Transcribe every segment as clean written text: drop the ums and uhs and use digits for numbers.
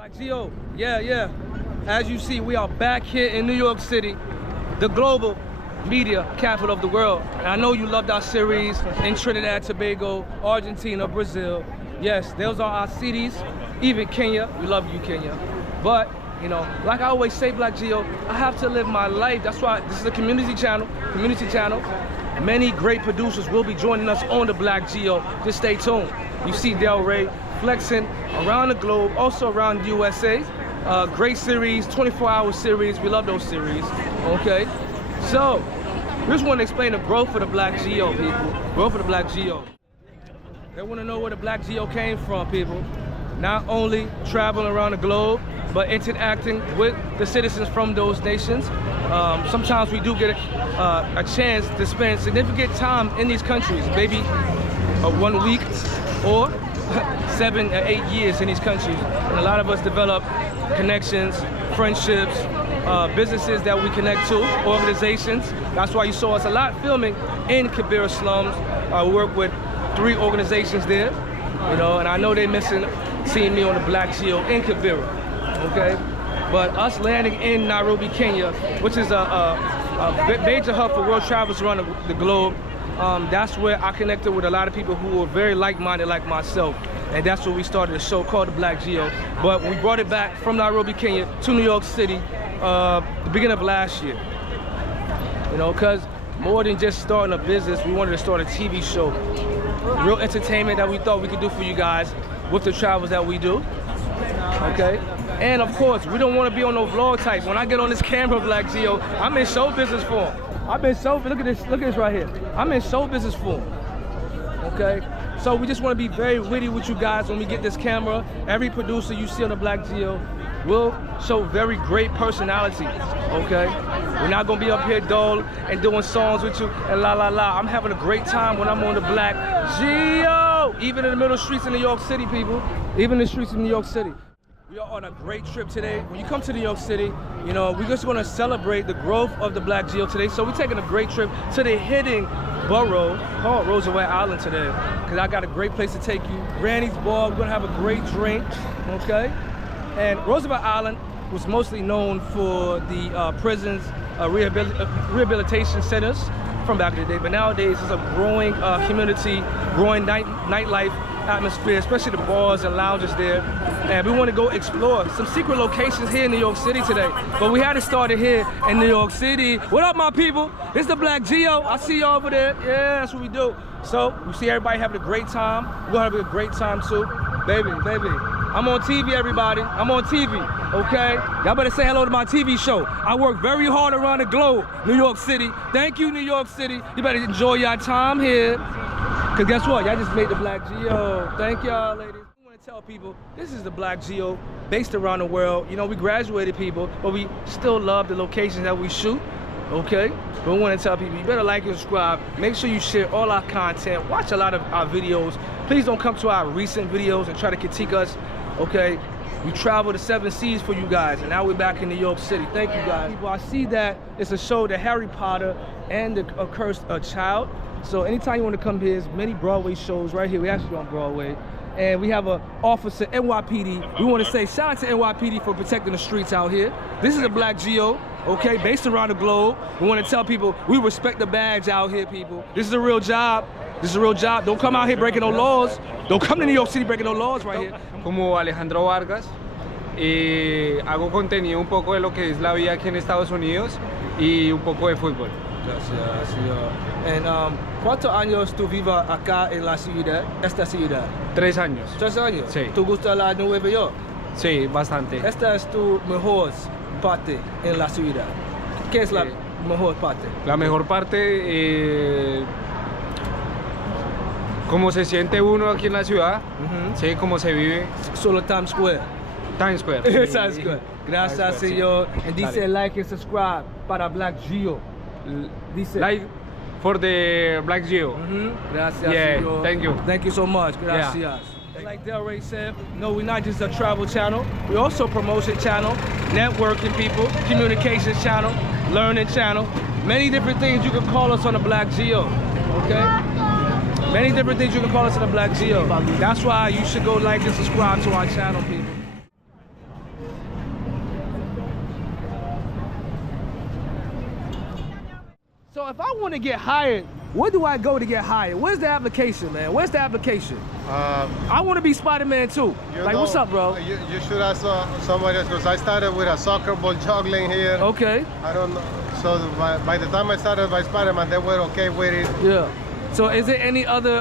BLACKGEO, yeah. As you see, we are back here in New York City, the global media capital of the world. And I know you loved our series in Trinidad, Tobago, Argentina, Brazil. Yes, those are our cities, even Kenya. We love you, Kenya. But, you know, like I always say, BLACKGEO, I have to live my life. That's why this is a community channel. Many great producers will be joining us on the BLACKGEO. Just stay tuned. You see Del Rey flexing around the globe, also around the USA. Great series, 24-hour series. We love those series, okay? So, we just want to explain the growth of the BLACKGEO, people. Growth of the BLACKGEO. They want to know where the BLACKGEO came from, people. Not only traveling around the globe, but interacting with the citizens from those nations. Sometimes we do get a chance to spend significant time in these countries, maybe 1 week or 7 or 8 years in these countries. And a lot of us develop connections, friendships, businesses that we connect to, organizations. That's why you saw us a lot filming in Kibera slums. We work with 3 organizations there, you know, and I know they're missing seeing me on the BLACKGEO in Kibera, okay? But us landing in Nairobi, Kenya, which is a major hub for world travelers around the globe, that's where I connected with a lot of people who were very like-minded like myself. And that's where we started a show called the BLACKGEO. But we brought it back from Nairobi, Kenya to New York City the beginning of last year. You know, because more than just starting a business, we wanted to start a TV show. Real entertainment that we thought we could do for you guys with the travels that we do, okay? And of course, we don't want to be on no vlog type. When I get on this camera, BLACKGEO, I'm in show business form. Look at this right here. I'm in show business form, okay? So we just want to be very witty with you guys when we get this camera. Every producer you see on the BLACKGEO will show very great personality, okay? We're not gonna be up here dull and doing songs with you and la la la. I'm having a great time when I'm on the BLACKGEO, even in the middle streets in New York City, people. Even in the streets of New York City. We are on a great trip today. When you come to New York City, you know, we're just gonna celebrate the growth of the BLACKGEO today. So we're taking a great trip to the hidden borough called Roosevelt Island today. Cause I got a great place to take you. Granny's Bar, we're gonna have a great drink, okay? And Roosevelt Island was mostly known for the prisons, rehabilitation centers from back in the day, but nowadays it's a growing community, growing nightlife atmosphere, especially the bars and lounges there. And we want to go explore some secret locations here in New York City today. But we had to start it here in New York City. What up, my people? It's the BLACKGEO. I see you over there. Yeah, that's what we do. So we see everybody having a great time. We're gonna have a great time too. Baby. I'm on TV, everybody. I'm on TV, okay? Y'all better say hello to my TV show. I work very hard around the globe, New York City. Thank you, New York City. You better enjoy your time here. Cause guess what? Y'all just made the BLACKGEO. Thank y'all, ladies. I want to tell people, this is the BLACKGEO based around the world. You know, we graduated people, but we still love the locations that we shoot, okay? But we want to tell people, you better like and subscribe. Make sure you share all our content. Watch a lot of our videos. Please don't come to our recent videos and try to critique us. Okay, we traveled the 7 seas for you guys, and now we're back in New York City. Thank you guys. Well, I see that it's a show, the Harry Potter and the Cursed Child. So anytime you want to come here, there's many Broadway shows right here. We're actually on Broadway. And we have an officer, NYPD. We want to say shout out to NYPD for protecting the streets out here. This is a BLACKGEO, okay, based around the globe. We want to tell people, we respect the badge out here, people. This is a real job. This is a real job. Don't come out here breaking no laws. Don't come to New York City breaking no laws right here. Como Alejandro Vargas, hago contenido un poco de lo que es la vida aquí en Estados Unidos y un poco de fútbol. Gracias. And ¿cuántos años tú vives acá en la ciudad, esta ciudad? 3 años. 3 años. Sí. ¿Tú gusta la Nueva York? Sí, bastante. Esta es tu mejor parte en la ciudad. ¿Qué es la mejor parte? La mejor parte, cómo se siente uno aquí en la ciudad, sí, cómo se vive. Solo Times Square. Times Square. Times Square. Gracias, señor. Y dice like and subscribe para BLACKGEO. Dice like for the BLACKGEO. Gracias, yeah, señor. Thank you. Thank you so much. Gracias. Yeah. Like Del Rey said, no, we're not just a travel channel. We're also a promotion channel, networking people, communications channel, learning channel. Many different things you can call us on the BLACKGEO, okay? Many different things you can call us on the BLACKGEO. That's why you should go like and subscribe to our channel, people. So if I want to get hired, where do I go to get hired? Where's the application, man? Where's the application? I want to be Spider-Man too. Like, what's up, bro? You should ask somebody else, because I started with a soccer ball juggling here. Okay. I don't know. So by the time I started by Spider-Man, they were okay with it. Yeah. So is there any other,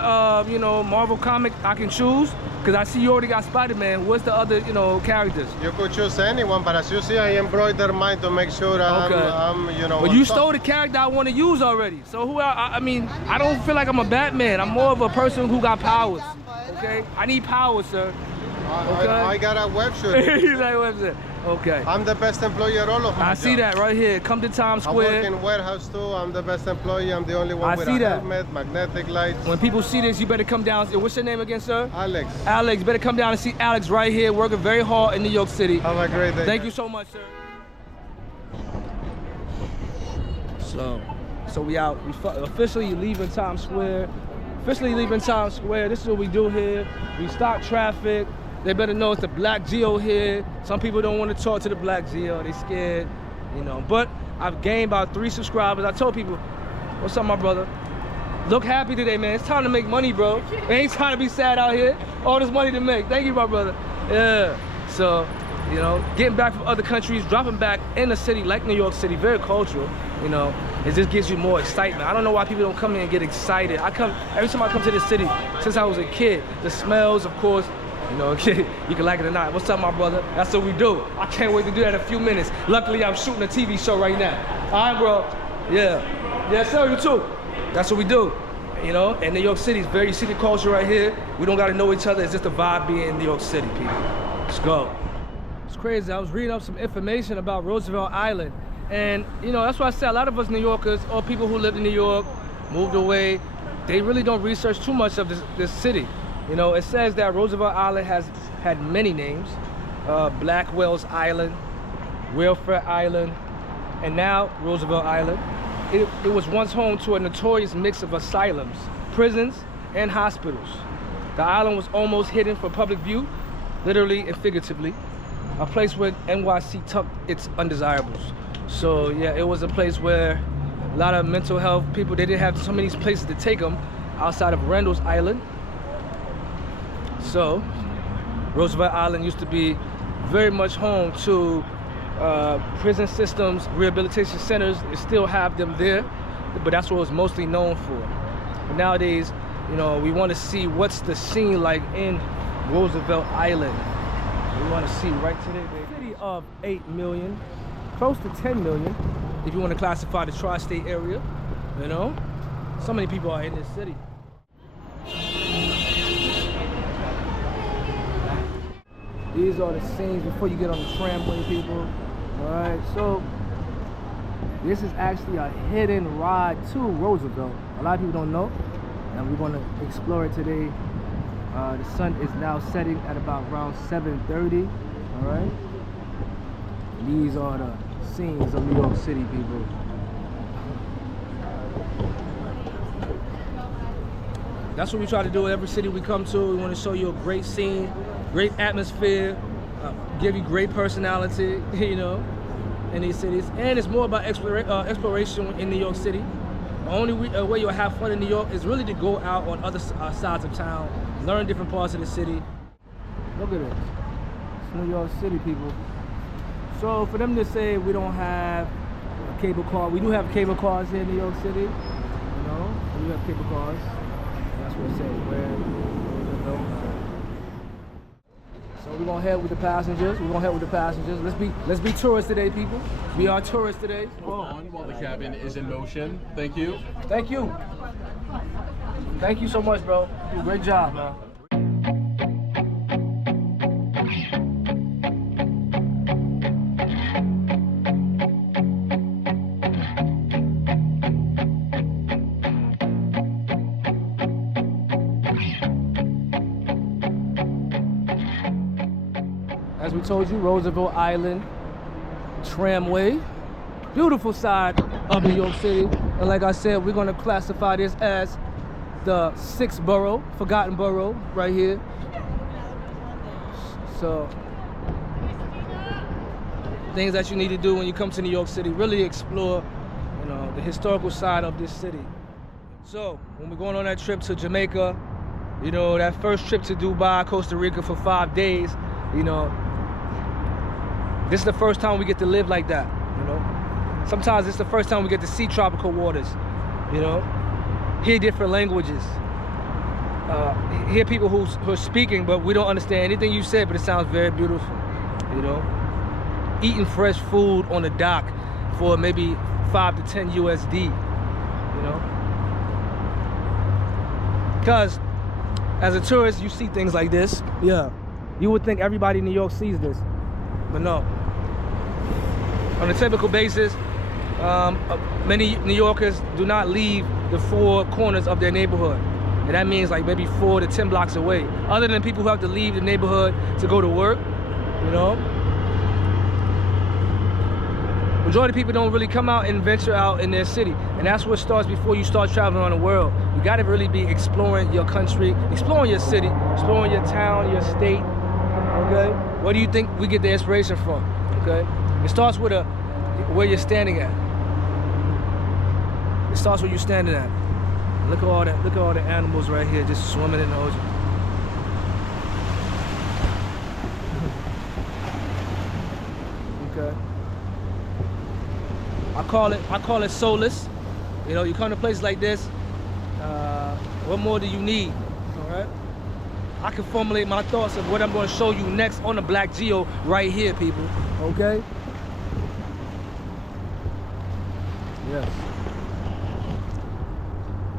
you know, Marvel comic I can choose? Because I see you already got Spider-Man. What's the other, you know, characters? You could choose anyone, but as you see, I embroidered mine to make sure I'm you know. But you stole the character I want to use already. So who else? I mean, I don't feel like I'm a Batman. I'm more of a person who got powers. Okay? I need powers, sir. Okay? I got a web shoot. He's like, what's it? Okay. I'm the best employee at all of them. I see that right here. Come to Times Square. I work in warehouse too. I'm the best employee. I'm the only one with a helmet, magnetic lights. When people see this, you better come down. What's your name again, sir? Alex. Alex. Better come down and see Alex right here, working very hard in New York City. Have a great day. Thank you so much, sir. So we out. We officially leaving Times Square. This is what we do here. We stop traffic. They better know it's the BLACKGEO here. Some people don't want to talk to the BLACKGEO. They scared, you know. But I've gained about 3 subscribers. I told people, what's up, my brother? Look happy today, man. It's time to make money, bro. It ain't time to be sad out here. All this money to make. Thank you, my brother. Yeah. So, you know, getting back from other countries, dropping back in a city like New York City, very cultural, you know, it just gives you more excitement. I don't know why people don't come here and get excited. Every time I come to this city, since I was a kid, the smells, of course, you know, you can like it or not. What's up, my brother? That's what we do. I can't wait to do that in a few minutes. Luckily, I'm shooting a TV show right now. All right, bro. Yeah. Yes, sir, you too. That's what we do. You know, and New York City is very city culture right here. We don't got to know each other. It's just a vibe being in New York City, people. Let's go. It's crazy. I was reading up some information about Roosevelt Island. And, you know, that's why I say a lot of us New Yorkers, or people who lived in New York, moved away, they really don't research too much of this city. You know, it says that Roosevelt Island has had many names. Blackwell's Island, Welfare Island, and now Roosevelt Island. It was once home to a notorious mix of asylums, prisons, and hospitals. The island was almost hidden from public view, literally and figuratively. A place where NYC tucked its undesirables. So yeah, it was a place where a lot of mental health people, they didn't have so many places to take them outside of Randall's Island. So Roosevelt Island used to be very much home to prison systems, rehabilitation centers. They still have them there, but that's what it was mostly known for. But nowadays, you know, we want to see what's the scene like in Roosevelt Island. We want to see right today, baby. City of 8 million, close to 10 million, if you want to classify the tri-state area, you know? So many people are in this city. These are the scenes before you get on the tramway, people. All right, so this is actually a hidden ride to Roosevelt. A lot of people don't know, and we're going to explore it today. The sun is now setting at about around 7:30. All right. These are the scenes of New York City, people. That's what we try to do in every city we come to. We want to show you a great scene, great atmosphere, give you great personality, you know, in these cities. And it's more about exploration in New York City. The only way you'll have fun in New York is really to go out on other sides of town, learn different parts of the city. Look at this. It's New York City, people. So for them to say we don't have a cable car, we do have cable cars here in New York City. You know, we do have cable cars. That's what it says. So we're gonna head with the passengers. Let's be tourists today, people. We are tourists today. While the cabin is in motion. Thank you. Thank you. Thank you so much, bro. You do a great job, man. As we told you, Roosevelt Island tramway, beautiful side of New York City. And like I said, we're gonna classify this as the 6th borough, forgotten borough, right here. So, things that you need to do when you come to New York City, really explore, you know, know, the historical side of this city. So when we're going on that trip to Jamaica, you know, that first trip to Dubai, Costa Rica for 5 days, you know, this is the first time we get to live like that, you know. Sometimes it's the first time we get to see tropical waters, you know, hear different languages, hear people who are speaking, but we don't understand anything you said, but it sounds very beautiful, you know. Eating fresh food on the dock for maybe 5 to 10 USD, you know. Because as a tourist, you see things like this. Yeah. You would think everybody in New York sees this, but no. On a typical basis, many New Yorkers do not leave the 4 corners of their neighborhood. And that means like maybe 4 to 10 blocks away. Other than people who have to leave the neighborhood to go to work, you know. Majority of people don't really come out and venture out in their city. And that's what starts before you start traveling around the world. You gotta really be exploring your country, exploring your city, exploring your town, your state, okay? Where do you think we get the inspiration from, okay? It starts with where you're standing at. It starts where you're standing at. Look at all the animals right here just swimming in the ocean. Okay. I call it soulless. You know, you come to places like this, what more do you need? All right? I can formulate my thoughts of what I'm going to show you next on the BLACKGEO right here, people. Okay? Yes.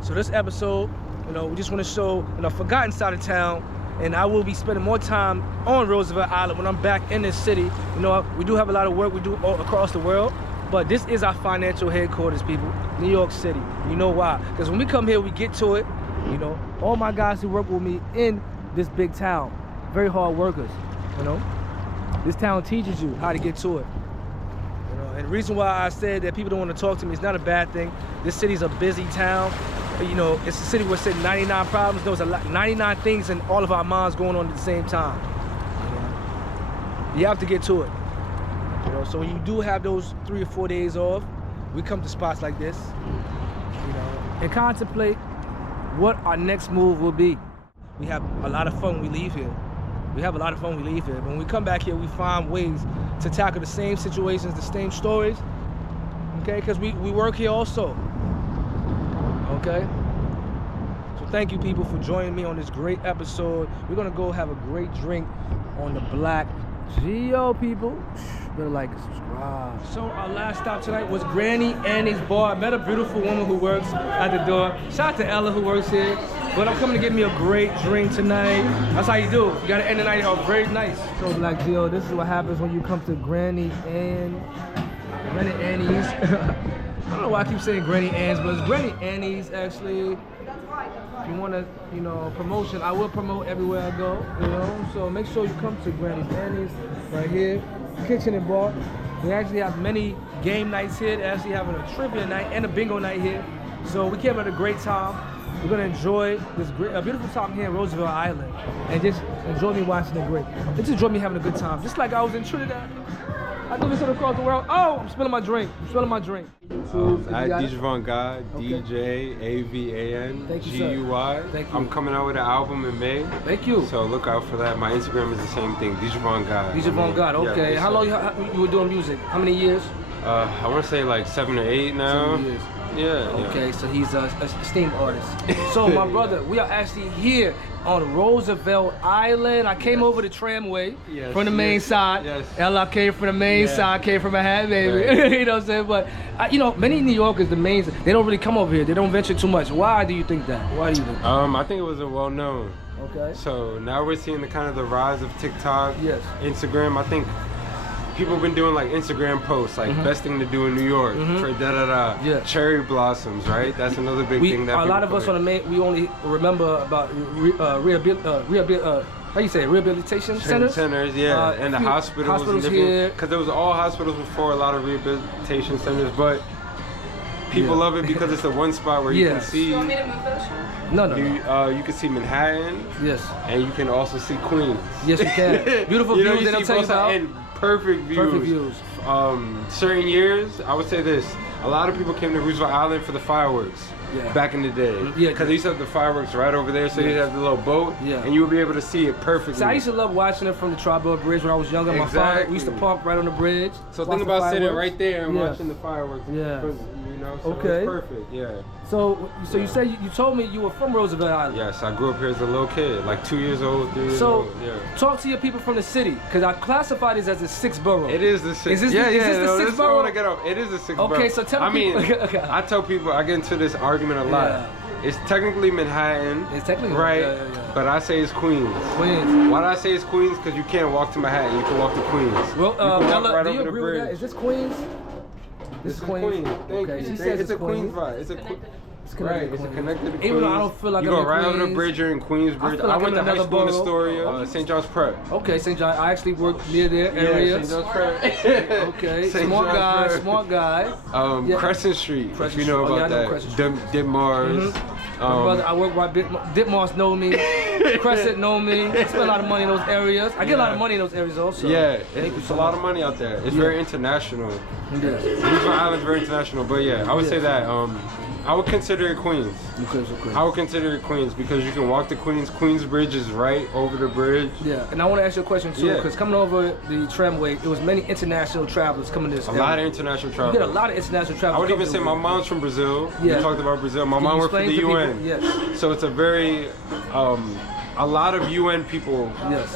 So this episode, you know, we just want to show, you know, forgotten side of town, and I will be spending more time on Roosevelt Island when I'm back in this city. You know, we do have a lot of work we do all across the world, but this is our financial headquarters, people, New York City. You know why? Because when we come here, we get to it. You know, all my guys who work with me in this big town, very hard workers, you know. This town teaches you how to get to it. You know, and the reason why I said that people don't want to talk to me is not a bad thing. This city's a busy town. You know, it's a city where said 99 problems. There's 99 things in all of our minds going on at the same time. You know? You have to get to it. You know, so when you do have those 3 or 4 days off, we come to spots like this, you know, and contemplate what our next move will be. We have a lot of fun when we leave here. We have a lot of fun when we leave here. But when we come back here, we find ways to tackle the same situations, the same stories, okay? Because we work here also. Okay? So thank you, people, for joining me on this great episode. We're gonna go have a great drink on the BLACKGEO, people. Better like and subscribe. So our last stop tonight was Granny Annie's bar. I met a beautiful woman who works at the door. Shout out to Ella who works here. But I'm coming to get me a great drink tonight. That's how you do. You gotta end the night off very nice. So BLACKGEO, this is what happens when you come to Granny Annie's. I don't know why I keep saying Granny Ann's, but it's Granny Annie's actually. If you want to, you know, promotion, I will promote everywhere I go, you know. So make sure you come to Granny Annie's right here, kitchen and bar. We actually have many game nights here. They're actually having a trivia night and a bingo night here. So we came at a great time. We're gonna enjoy this beautiful time here in Roosevelt Island, and just enjoy me watching the great. Just enjoy me having a good time, just like I was in Trinidad. I do this across the world. Oh, I'm spilling my drink. I'm spilling my drink. At DJAVAN, DJAVAN GUY. Thank you. I'm coming out with an album in May. Thank you. So look out for that. My Instagram is the same thing, DJAVAN. DJAVAN, okay. Yeah, how long you were doing music? How many years? I want to say like 7 or 8 now. 7 years. Yeah. Okay, so he's a esteemed artist. So my brother, we are actually here on Roosevelt Island. I came over the tramway from the main side. Yes. Ella came from the main side, came from Manhattan, baby. Right. You know what I'm saying? But you know, many New Yorkers, they don't really come over here. They don't venture too much. Why do you think that? Why do you think that? I think it was a well-known. Okay. So now we're seeing the rise of TikTok, Yes. Instagram. I think people have been doing like Instagram posts, like best thing to do in New York, for Yeah. cherry blossoms, right? That's another big thing that a lot of us on the main, we only remember about how you say it? Rehabilitation centers? Centers, yeah, and the hospitals and here. because there was all hospitals before, a lot of rehabilitation centers, but people love it because it's the one spot where you can see. You want me to move those? No. You can see Manhattan. Yes. And you can also see Queens. Yes, you can. Beautiful you know, views you that I'm see telling you both sides, about. and perfect views. Perfect views. Certain years, I would say this: a lot of people came to Roosevelt Island for the fireworks. Yeah. Back in the day, Yeah, because they used to have the fireworks right over there, so Yeah. you'd have the little boat, Yeah. and you would be able to see it perfectly. So I used to love watching it from the Tri-Borough Bridge when I was younger. My father, we used to park right on the bridge. So watch think the about sitting fireworks. right there and Yeah. watching the fireworks. Yeah. You know, so Okay. it's perfect. Yeah. So you said you told me you were from Roosevelt Island. Yes, I grew up here as a little kid, like 2 years old, 3 years So old. Yeah. talk to your people from the city, because I classify this as a 6th borough. It is the 6th. Is this yeah, the- yeah. is this the no, 6th this is what I want to borough? get up. It is the 6th Okay, borough. so tell I mean, people- okay. I tell people, I get into this argument a lot. Yeah. It's technically Manhattan. It's technically right, yeah. but I say it's Queens. Queens. Why do I say it's Queens? Because you can't walk to Manhattan. You can walk to Queens. Well, you can walk Ella, right do you over the agree with bridge. that? Is this Queens? This is Queens. Thank Okay, you. she says it's a Queens vibe. It's a It's connected right. to It's a Queens. connected to Queens. Even though I don't feel like you I'm go in right over the Queens. bridge. You're in Queensbridge. feel like I I'm went in to high another school in borough. Astoria, St. John's Prep. Okay, St. John. I actually worked near their area. Yeah, St. John's Prep. Okay, St. smart John's guy, Prep. smart guy. Yeah. Crescent Street, Crescent if you know Street. Oh, about yeah, I know that. Crescent Street. Ditmars. My brother, I work right. Ditmars know me. Crescent know me. I spend a lot of money in those areas. I get a lot of money in those areas also. Yeah, Thank you it's so a lot much. of money out there. It's Yeah. very international. It is. Roosevelt Island's very international, but yeah, I would say that I would consider it Queens. Okay. I would consider it Queens because you can walk to Queens. Queensbridge is right over the bridge. Yeah, and I want to ask you a question too, Yeah. because coming over the tramway, it was many international travelers coming to this A area. lot of international You travel. get a lot of international travelers. I would even coming say to my the- mom's from Brazil. Yeah. We talked about Brazil. My Can mom you worked for explain the to UN. people? Yes. So it's a very, a lot of UN people Yes.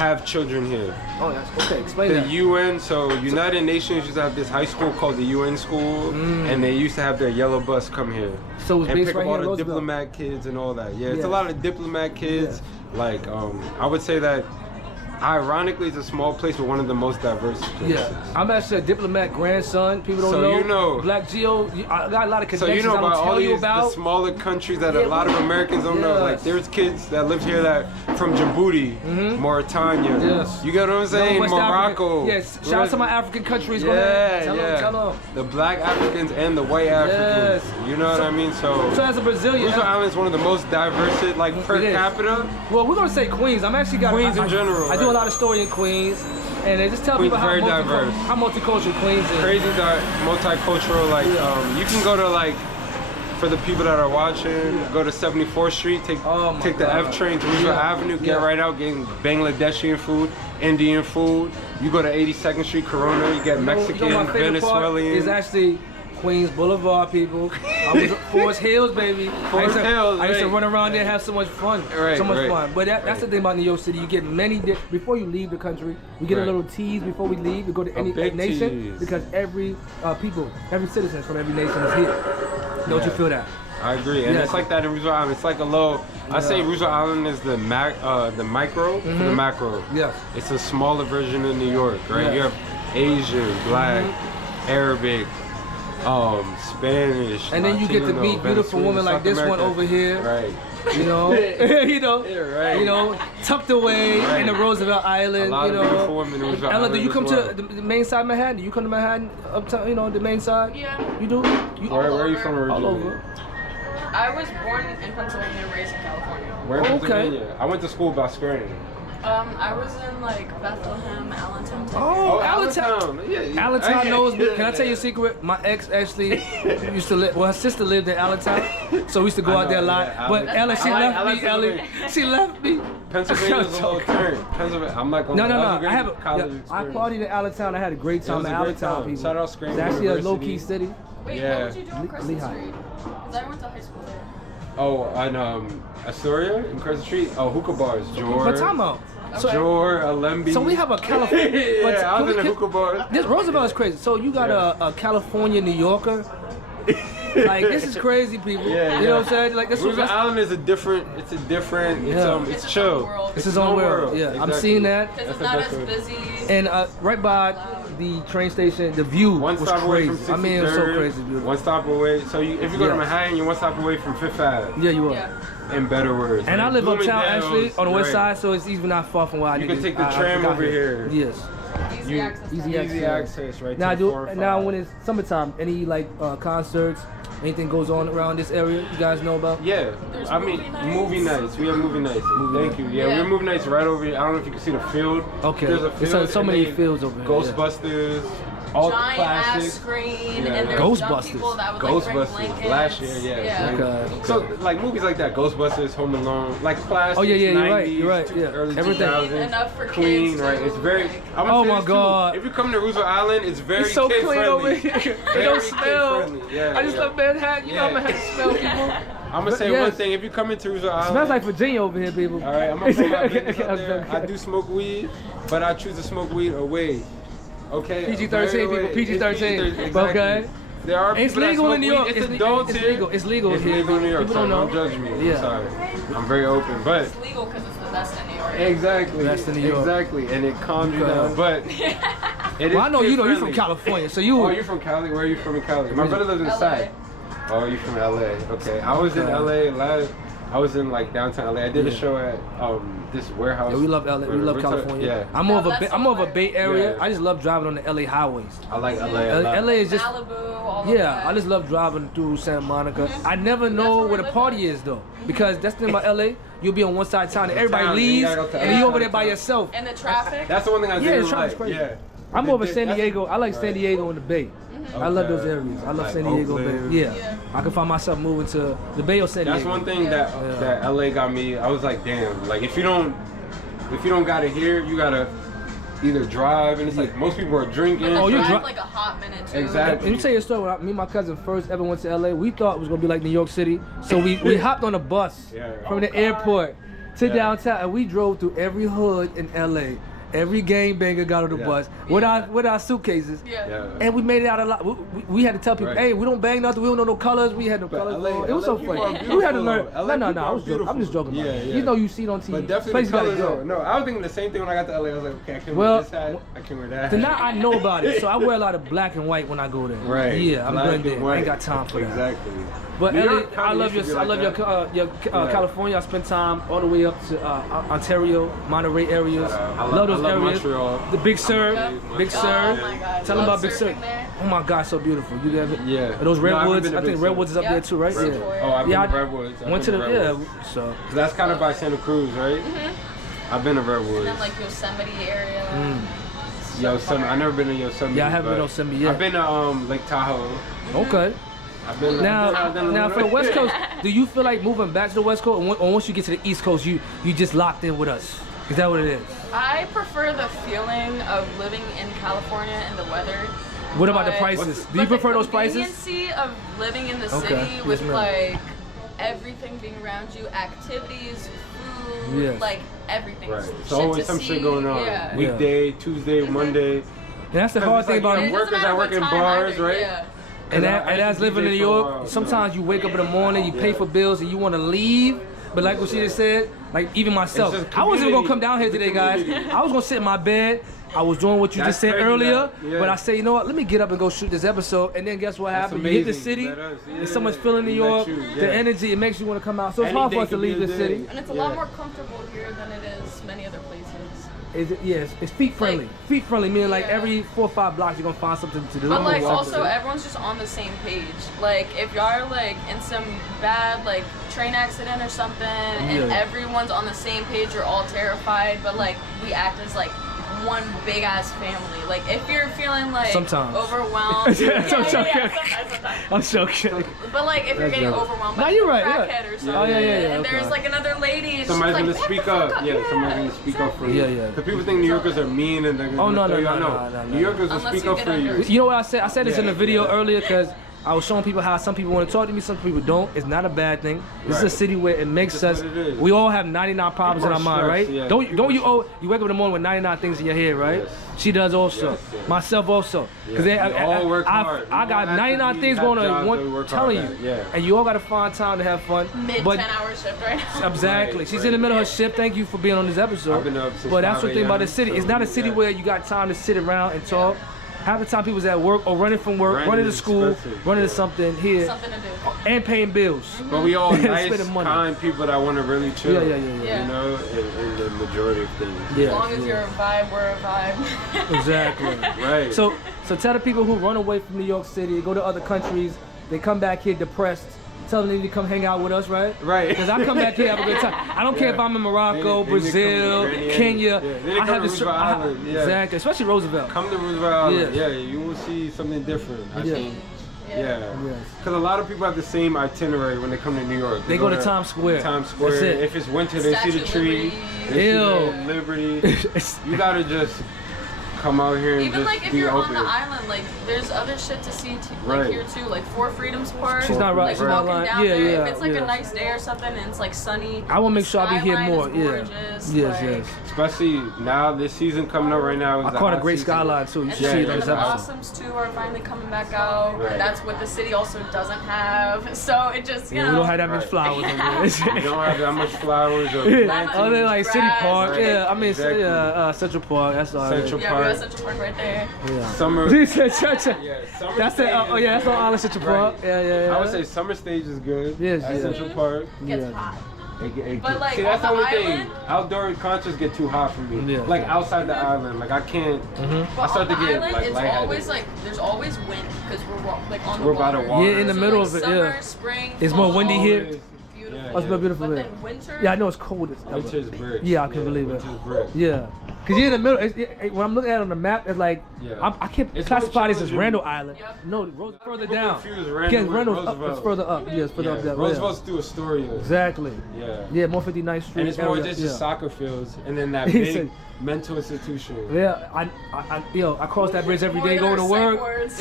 have children here. Oh, that's okay. Explain The that. UN, so United Nations used to have this high school called the UN School, and they used to have their yellow bus come here. So it was and based pick right up all here in the Roosevelt. diplomat kids and all that. Yeah, it's Yeah. a lot of diplomat kids. Like, I would say that, ironically, it's a small place, but one of the most diverse places. Yeah, I'm actually a diplomat grandson. People don't So know. you know. BLACKGEO. I got a lot of So connections you know I about don't all tell you these about. the smaller countries that Yeah, a lot of Americans don't know. Like yes. there's kids that live here that from Djibouti, Mauritania. Yes. You get what I'm saying? West Morocco. African. Yes. Shout out to my African countries. Go ahead. Tell them. The black Africans and the white Africans. Yes. You know what I mean? So as a Brazilian, Roosevelt Island is one of the most diverse, like per It is. capita. well, we're gonna say Queens. I'm actually got Queens in general, I do a right. lot of story in Queens, and they just tell Queens people very diverse. how multicultural Queens is. Crazy, multicultural. Like you can go to like. For the people that are watching, go to 74th Street, take Oh my the God. F train to Roosevelt Avenue, get Yeah. right out, getting Bangladeshi food, Indian food. You go to 82nd Street, Corona, you get Mexican, You know my favorite part Venezuelan. is actually Queens Boulevard, people. I was Forest Hills, baby. Forest Hills, I used to right. run around there and have so much fun. Right, so much right. fun. But that's the thing about New York City. You get many, before you leave the country, you get Right. a little tease before we leave. We go to any big nation tease. because every every citizen from every nation is here. Don't you feel that? I agree, and Yes. it's like that in Roosevelt Island. It's like a low. I say Roosevelt Island is the micro for the macro. Yes. It's a smaller version of New York, right? Yes. You have Asian, Black, Arabic, Spanish, And then you get to Latino, meet beautiful Venezuelan, women like South this one America. over here. Right. You know, Yeah, right. you know, tucked away in the Roosevelt Island. A lot you of know, beautiful women in Roosevelt Ella, do Island you come as to well. the main side of Manhattan? Do you come to Manhattan uptown? You know, the main side. Yeah. You do? You Where are you from all originally? over. I was born in Pennsylvania and raised in California. Where in Okay. Pennsylvania? I went to school by Scranton. I was in like Bethlehem, Allentown. Oh, Allentown. Yeah, Allentown knows me. Can I tell you a secret? My ex actually used to live. Well, her sister lived in Allentown, so we used to go I out there a know, lot. yeah, But Ella, she I like left me. Ellie, she left me. Pennsylvania's a little turn. Pennsylvania. I'm not gonna. No, that was a great I have. college I experience. partied in Allentown. I had a great time was in a great Allentown. time. People. Shout out Scranton It's actually a University. low-key city. Wait, Yeah. what would you do on Crescent Lehigh. Street? Because I went to high school there. Oh, and Astoria in Crescent Street. Oh, hookah bars. But time out. So, Jor, Alembi. so we have a California. Yeah, I was in the hookah bars. This Roosevelt is crazy. So you got a California New Yorker. Like this is crazy, people. Yeah, you know what I'm saying? Like this was Roosevelt Island is a different. It's a different. Yeah. It's chill. World. It's his own world. Yeah, I'm Exactly. seeing that. Because it's the not best as way. busy. And right by the train station, the view One was stop away crazy. from 63rd. I mean, it was so crazy, beautiful. One stop away. So if you go to Yeah. Manhattan, you're one stop away from Fifth Ave. Yeah, you are. Yeah. In better words. And I Like, live uptown Bloomingdale's actually on the west great. side, so it's even not far from where I You need can to- take the I tram got over here. Yes. Easy access. Easy to access. Easy access right Now, to the 405. now when it's summertime, any like concerts, Anything goes on around this area you guys know about? Yeah, There's I mean, movie nights. We have movie nights. Thank you. Yeah, we have movie nights right over here. I don't know if you can see the field. Okay. There's a field. So many fields over here. Ghostbusters, all Giant classic. ass screen, Yeah. and there's Ghostbusters. young people that would like bring Ghostbusters blankets. last year, yeah. Okay. So like movies like that, Ghostbusters, Home Alone, like classic. Oh, yeah, you're 90s, right, you're right, yeah. Early Everything. 2000s, Enough for clean, kids, right? too, It's very. like- I'm gonna Oh say my this, too. God. If you come to Roosevelt Island, it's very It's so kid clean friendly. over here. It Very don't kid smell. friendly. Yeah, I just yeah. love Manhattan. You know Yeah. Manhattan smell people. I'm gonna say Yes. one thing. If you come into Roosevelt Island, Smells like Virginia over here, people. all right, I'm gonna put my business Okay, out there. okay. I do smoke weed, but I choose to smoke weed away. Okay. PG-13 Very people, away. PG-13. It's exactly. Okay. There are It's people that legal smoke in New weed. York. It's adults it's here. legal. It's legal It's here. legal in New York. People So don't know. don't judge me. Yeah. I'm sorry. I'm very open, but It's legal because it's the best in New York. exactly. That's in New York. Exactly, and it calms you Okay. down. But it is Well, I know you know you're from kid-friendly. California, so you. Oh, you're from Cali? Where are you from in Cali? My brother lives in the LA. side. Oh, you're from LA. Okay. I was in LA last. I was in like downtown LA. I did a show at this warehouse. Yeah, we love LA. We love California. Yeah. I'm more of a that's I'm more of a Bay Area. Yeah. I just love driving on the LA highways. I like LA a lot. LA is just Malibu, all of yeah. that. I just love driving through Santa Monica. I never That's know where where we the live party is though, because that's the thing about LA. You'll be on one side of town and everybody Town, and you leaves, gotta go to and other you over side there of by town. yourself. And the traffic. That's the one thing I Yeah, didn't the traffic's like. crazy. Yeah. I'm more of a San That's- Diego. I like San Diego and the Bay. I love those Okay. areas. I love Like San Diego Oakland. Bay. Yeah. I can find myself moving to the Bay or San Diego. That's one thing that LA got me. I was like, damn. Like if you don't got it here, you gotta either drive, and it's like most people are drinking. But the Oh, you drive dri- like a hot minute too. Exactly. Let me tell you a story. When me and my cousin first ever went to LA, we thought it was gonna be like New York City. So we hopped on a bus from the airport to downtown, and we drove through every hood in LA. Every gangbanger got on the bus with our suitcases. Yeah. And we made it out a lot. We had to tell people, Right. hey, we don't bang nothing. We don't know no colors. We had no colors. LA It was so people funny. are We had to beautiful, learn. though. LA No. people I are was joking. I'm just joking about Yeah, it. yeah. You know, you see it on TV. But definitely Places the gotta colors, go. though. No, I was thinking the same thing when I got to LA. I was like, okay, I can Well, wear this hat. I can wear that. So now I know about it. So I wear a lot of black and white when I go there. Right. Yeah, I'm Black blended. and I white. ain't got time for that. Exactly. But New LA, York I kinda love used to your, be like your Yeah. California. I spent time all the way up to Ontario, Monterey areas. I love those love areas. Montreal. The Big Sur, Big Sur. Oh my God. Tell them Love about Big Sur. surfing there. Oh my God, so beautiful. You ever? Yeah. And those No, I haven't redwoods. been to I think Big Sur. redwoods is up there too, right? Redwood. Yeah. Oh, I've Yeah, been to Redwoods. Went to the Redwoods. So. That's kind of by Santa Cruz, right? I've been to Redwoods. And then like Yosemite area. Yosemite. I've never been to Yosemite. Yeah, I haven't been to but Yosemite yet. I've been to Lake Tahoe. Okay. I've been Now for the West Coast, do you feel like moving back to the West Coast, or once you get to the East Coast, you just locked in with us? Is that what it is? I prefer the feeling of living in California and the weather. What about the But- prices? Do you but prefer the those prices? conveniency of living in the Okay. city Yes, with ma'am. like everything being around you, activities, food, Yes. like everything. Right. Shit There's always to some see. shit going on. Yeah. Weekday, Tuesday, Monday. And that's the Because hard it's thing like, about you it. know, workers that work in bars, right? Yeah. And, I used as to living in DJ New for a York, while, sometimes you wake up in the morning, you pay for bills, and you want to leave. But like what she just said, like even myself, It's just I wasn't even gonna community. come down here It's a today, guys. community. I was gonna sit in my bed. I was doing what you That's just said crazy, earlier, yeah. but I say, you know what? Let me get up and go shoot this episode. And then guess what That's happened? You hit the amazing. city. Let us- There's so yeah. much feeling in New Let York. you, The yeah. energy, it makes you want to come out. So it's Any hard for day us to could be leave a this day. city. And it's a lot more comfortable here than it is many other places. Yes, it's feet friendly. Feet friendly, meaning like Yeah. every 4 or 5 blocks you're gonna find something to do. But like Walk also to. everyone's just on the same page. Like if y'all are like in some bad like train accident or something and Yeah. everyone's on the same page, you're all terrified, but like we act as like one big ass family. Like if you're feeling like Sometimes. overwhelmed, Yeah, sometimes. sometimes. I'm joking. But like if you're getting right. overwhelmed No, by you're a right, crackhead or something, Oh, yeah, and okay. there's like another lady, and Somebody's she's gonna like, speak "Back the up. fuck up." Yeah, somebody's gonna speak up for you. Yeah, yeah. The people think New Yorkers are mean and they're gonna Oh, no, throw no, you out. no, no, no, New Yorkers will Unless speak you up get for you. under. You know what I said? I said this in the Yeah, video yeah. earlier because I was showing people how some people want to talk to me, some people don't. It's not a bad thing. This is a Right. city where it makes Just us. what it is. We all have 99 problems in People our are mind, right? stressed, yeah. Don't People you? are You wake up in the morning with 99 things in your head, right? Yes. She does also. Yes, yes. Myself also. Because Yeah. We all work hard. I We got all 99 actively things have going on. jobs that we One work telling hard you, at, yeah. and you all got to find time to have fun. mid But 10-hour shift right now. exactly, Right, she's right. in the middle of her shift. Thank you for being on this episode. I've been up since But that's 5 the thing about the a.m., city. It's so, not a city yeah. where you got time to sit around and talk. Half the time people's at work or running from work, Rent running to is school, expensive, running to yeah. something here, Something to do. and paying bills. But we all nice, Spending money. kind people that want to really chill. Yeah. Yeah. You know, in the majority of things. Yeah. As long as you're a vibe, we're a vibe. Exactly. Right. So tell the people who run away from New York City, go to other countries, they come back here depressed. Tell them they need to come hang out with us, right? Right. Because I come back here, have a good time. I don't care if I'm in Morocco, Brazil, Kenya. I have Roosevelt Island. Exactly, especially Roosevelt. Come to Roosevelt Island. Yeah. Yeah, you will see something different. I think. Yeah. Yes. Because a lot of people have the same itinerary when they come to New York. They go to Times Square. Times Square. That's it. If it's winter, they see the tree. They see the Liberty. You gotta just come out here and even just like if be you're open. on the island, like there's other shit to see like here too, like Four Freedoms Park. She's not right. Like She's not walking lying. down Yeah, there, yeah, if it's like yeah. a nice day or something and it's like sunny. I want to make sure I be here more. Is Yeah. gorgeous, Yes, like, yes. Especially now, this season coming up right now. Is I the caught a hot great season. skyline too. You And should then see it on the this episode. blossoms too are finally coming back out. Right. That's what the city also doesn't have. So it just, you Yeah, know. we don't have that much flowers over there. You don't have that much flowers or Yeah. plantings. Other than like City Grass, Park, right. yeah. I mean, Exactly. Central Park. That's all. Central Yeah, we Park. got Central Park right there. Yeah. Summer. He said church. Yeah, summer That's it. stage Oh is yeah, that's on good. Island Central Park. Right. Yeah, yeah, yeah. I would say summer stage is good. Yes, at yeah. Central Park. Gets Yeah. hot. But like, see, that's the on only the thing. island- Outdoor concerts get too hot for me. Yeah. Like outside the island, like I can't. But I start on to the get island, like it's lightheaded. always like there's always wind because like on the We're by water. the water. Yeah, in the So, middle like, of it. summer, Yeah. spring, It's more fall, windy here. Beautiful. Yeah, Oh, it's beautiful But here. then winter. Yeah, I know it's cold as ever. Winter's brick. Yeah, I can believe it. Winter's brick. Yeah, cause you're in the middle. When I'm looking at it on the map, it's like Yeah. I can't It's classify this as challenging. Randall Island. Yep. No, further People down. confuse Yeah, Randall with Randall's up. It's Roosevelt. further up. Yeah, it's further Yeah, up that Roosevelt's through Astoria. Exactly. Yeah. Yeah, more 59th Street. And it's more area. just yeah. the soccer fields and then that He big said- mental institution. Yeah, I cross that bridge every day going to work.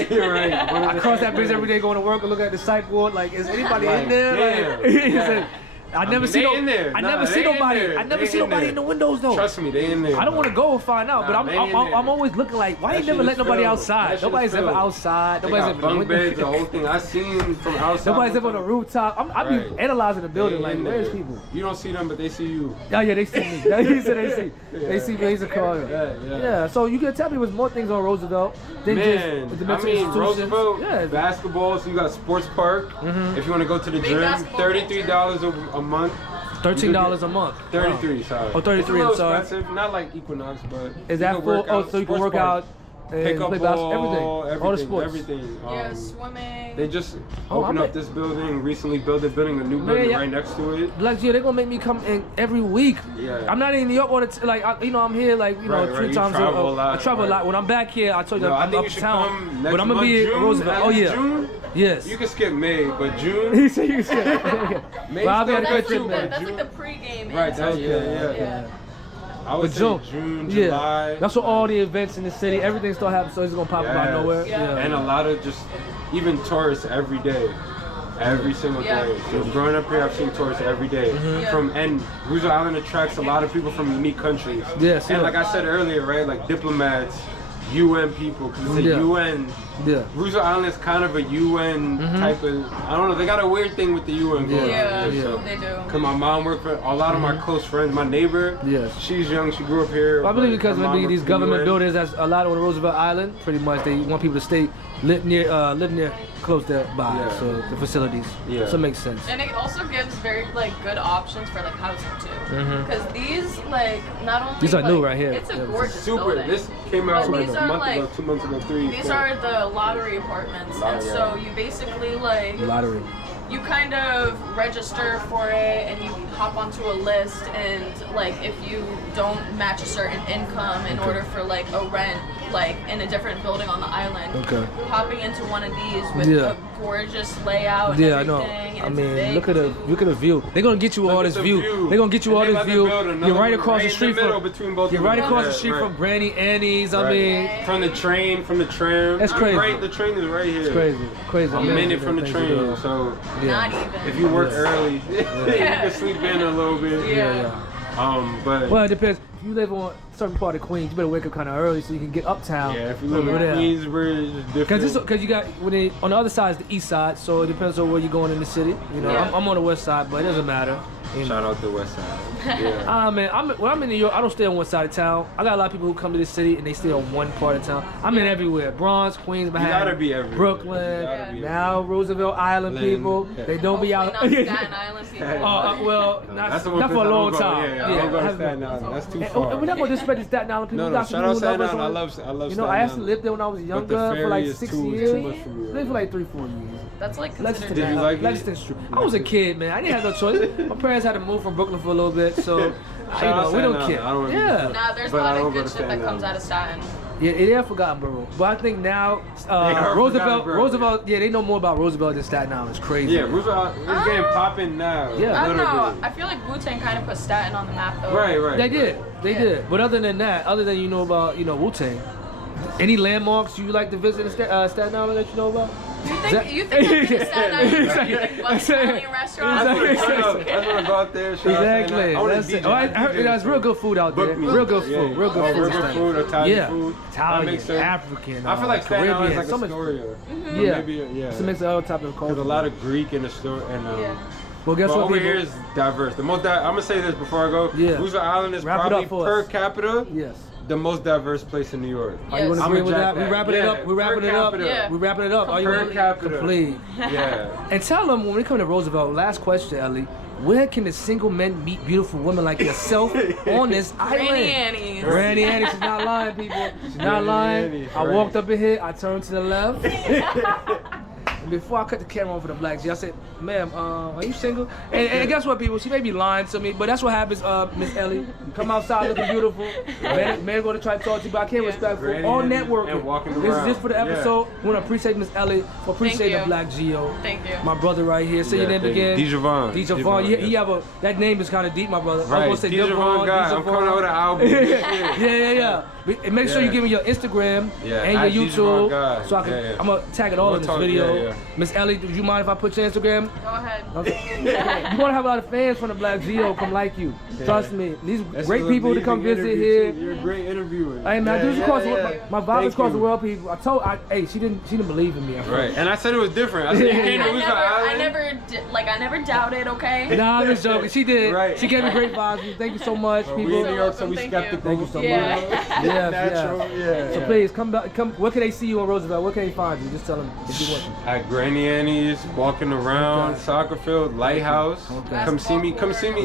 You're right. I cross that bridge every day going to work and look at the psych ward. Like, is anybody in there? Damn. Like, he Yeah. said, I never mean, see they no. in there. I Nah, never see they in nobody. there. I never They see in nobody there. in the windows though. Trust me, they in there. I don't want to go and find out, but Nah, they in I'm there. always looking like, why That ain't never shit let is nobody filled. outside? That shit Nobody's is ever filled. outside. They Nobody's got ever in the bunk window. beds, the whole thing. I seen from outside. Nobody's ever on the rooftop. I be Right. analyzing the building They like, in where's there. people? You don't see them, but they see you. Yeah, yeah, they see me. He said they see me. He's a car. Yeah. So you can tell me there's more things on Roosevelt than Man, just the I mental mean, institutions. Roosevelt, Yeah. basketball, so you got sports park. If you want to go to the gym, basketball $33 a month. $13 a month. 33, sorry. Oh, 33, It's a little I'm sorry. expensive, not like Equinox, but Is you that can full? work Oh, out, so you can sports work park, out and pick up play ball, everything. All the sports. everything. Yeah, swimming. They just Oh, opened I up bet- this building, recently built it, building a new building yeah. right next to it. BLACKGEO, they're gonna make me come in every week. Yeah. I'm not in New York all the like I'm here like Right, 3 you times travel a I lot, travel a right. lot. When I'm back here, I told you No, I I'm think you should uptown, come next but I'm gonna month, be in June, Roosevelt. at Oh least yeah, June. yes. You can skip May, but June. He said you can skip. Maybe Well, I'll be still at a good good too, trip, but man. That's June- like the pregame. Right, that's into yeah. I would But say June, June, yeah, July. that's what all the events in the city, everything still happens, so it's gonna pop up out of Yes. nowhere. Yeah. And a lot of just even tourists every day. Every single Yeah. day. So growing up here, I've seen tourists every day. And Roosevelt Island attracts a lot of people from unique countries. Yes, And yeah. like I said earlier, right, like diplomats, UN people, because it's a Yeah. UN. Yeah. Roosevelt Island is kind of a UN type of, I don't know, they got a weird thing with the UN going Yeah, on. So, they do. cause my mom worked for a lot of my close friends. My neighbor, Yes. she's young, she grew up here. I believe but because her mom maybe worked these for the government UN. buildings, that's a lot on Roosevelt Island. Pretty much, they want people to stay live near, close there by. Yeah. So the facilities. Yeah. So it makes sense. And it also gives very like good options for like housing too. Mhm. Because these like not only These are new like, right here. It's a Yeah, gorgeous Super. building. This came out But like these a are, month like- ago, 2 months ago, 3. These are the lottery apartments, and Lottery, so yeah. you basically like Lottery. you kind of register for it and you hop onto a list, and like if you don't match a certain income in order for like a rent like in a different building on the island, Okay. hopping into one of these with Yeah. a gorgeous layout and Yeah, I know. everything, and I it's mean, big. look at the view. They're gonna get you all Look this at the view. view. They're gonna get you And all they this about to view. build another You're right one across right the in street the middle from. between both You're of right them. across the Yeah, street right. from Granny Annie's. I Right. mean, From the train, from the tram. That's I'm crazy. Right, the train is right here. it's crazy, crazy. A Yeah. minute from the Things to train, do. so Not even. if you work Yeah. early, you can sleep in a little bit. Yeah. But Well, it depends. If you live on a certain part of Queens, you better wake up kind of early so you can get uptown. yeah, if you live over in there. Queensbridge, it's different. Because you got on the other side is the east side, so it depends on where you're going in the city. You know, Yeah. I'm on the west side, but it doesn't matter. Shout out the West Side. Yeah. Man, when I'm in New York, I don't stay on one side of town. I got a lot of people who come to this city and they stay on one part of town. I'm in everywhere. Bronx, Queens, Manhattan. You gotta be everywhere. Brooklyn. Now Roosevelt Island people. They don't be out. Hopefully not Staten Island people. Well, That's not for a long time. Yeah, I don't go to Staten Island. That's too far. We're not gonna disrespect the Staten Island people. No, shout out Staten Island. I love Staten Island. You know, I actually lived there when I was younger for like 6 years. Too much for me. Lived for like 3-4 years. That's like Lexington, considered. Did you like it? Lexington Street. I was a kid, man. I didn't have no choice. My parents had to move from Brooklyn for a little bit, so we don't care. Yeah. Nah, there's a lot of good shit that comes out of Staten. Yeah, it is forgotten borough, but I think now Roosevelt, yeah, they know more about Roosevelt than Staten Island. It's crazy. Yeah, Roosevelt is getting popping now. Yeah. I don't know. I feel like Wu-Tang kind of put Staten on the map though. Right. They did. But other than that, other than you know about Wu-Tang, any landmarks you like to visit in Staten Island that you know about? You think I've been to Staten Island? Like one Italian restaurant? I want to go out there. Exactly. I heard there's real good food out there. Real good food. Real good food. Italian food. Italian, African. I feel like Staten Island is like Caribbean. Astoria. Yeah. It's a mix of all type of culture. There's a lot of Greek in the store and. Well, guess what? Over here is diverse. I'm gonna say this before I go. Yeah. Roosevelt Island is probably per capita. Yes. The most diverse place in New York. Yes. You want to agree with that? We wrapping it up. We wrapping it up. Yeah. We wrapping it up. Are you Per capita. complete? Yeah. And tell them when we come to Roosevelt. Last question, Ellie. Where can the single men meet beautiful women like yourself on this island? Granny Annie's. Granny Annie, she's not lying, people. She's not lying. Annie, I walked up in here, I turned to the left. And before I cut the camera on for the BLACKGEO, I said, ma'am, are you single? And guess what, people? She may be lying to me, but that's what happens, Miss Ellie. You come outside looking beautiful. Man going to try to talk to you, but I can't respect for all networking. And walking This is around. just for the episode. We want to appreciate Miss Ellie, for appreciate the you. BLACKGEO. Thank you. My brother right here. Say your name again. Dijavon. Dijavon. He have a, that name is kind of deep, my brother. Right. I'm going to say Dijavon guy. I'm coming out with an album. Yeah. And make sure you give me your Instagram and your YouTube, so I can. I'm gonna tag it all in this video. Miss Ellie, would you mind if I put your Instagram? Go ahead. Okay. You wanna have a lot of fans from the BLACKGEO come like you. Trust me. These great people to come visit here. You're a great interviewer. Hey man, I do this across my vibes across the world, people. Hey, she didn't believe in me. Right. And I said it was different. I said you came to Roosevelt Island. I never doubted. Okay. Nah, I'm just joking. She did. Right. She gave me great vibes. Thank you so much, people. We in New York, so we skeptical. Thank you so much. Yeah. Yeah. So please come back. Where can they see you on Roosevelt? Where can they find you? Just tell them if you want to. At Granny Annie's, walking around, soccer field, Lighthouse. Okay. Come see me.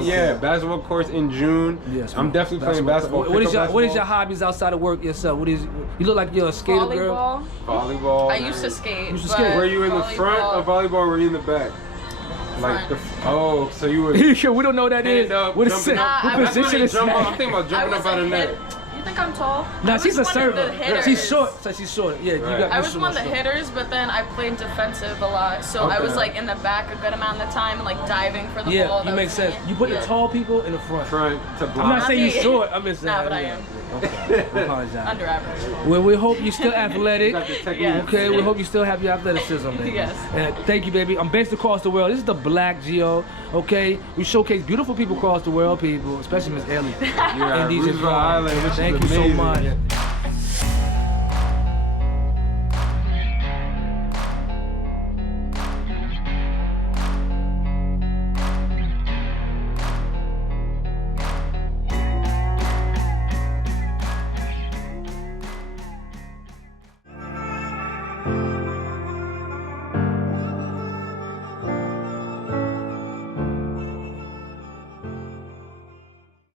Yeah, basketball course in June. Yes, I'm definitely playing basketball. What is your hobbies outside of work yourself? You look like you're a skater girl. Volleyball. I used to skate. You used to skate. Were you in the front of volleyball or were you in the back? Like the so you were. We don't know what that is. What is it? Nah, What position is I'm that? thinking about jumping up out of net. You think I'm tall? Nah, she's a server. She's short. short, so she's short. Yeah, Right. you got. I was one of the hitters, but then I played defensive a lot, so I was like in the back a good amount of the time, like diving for the ball. Yeah, you that make was sense. in. You put the tall people in the front. To block. I'm not saying me. you're short. I'm just saying. Nah, but I am. Okay. I apologize. Under average. Well, we hope you're still athletic. Yes. Okay, we hope you still have your athleticism, man. Yes. And thank you, baby. I'm based across the world. This is the BLACKGEO. Okay, we showcase beautiful people across the world, people, especially Miss Ellie. You're at And DJ Roosevelt Paul. Island, which Thank is you amazing. so much.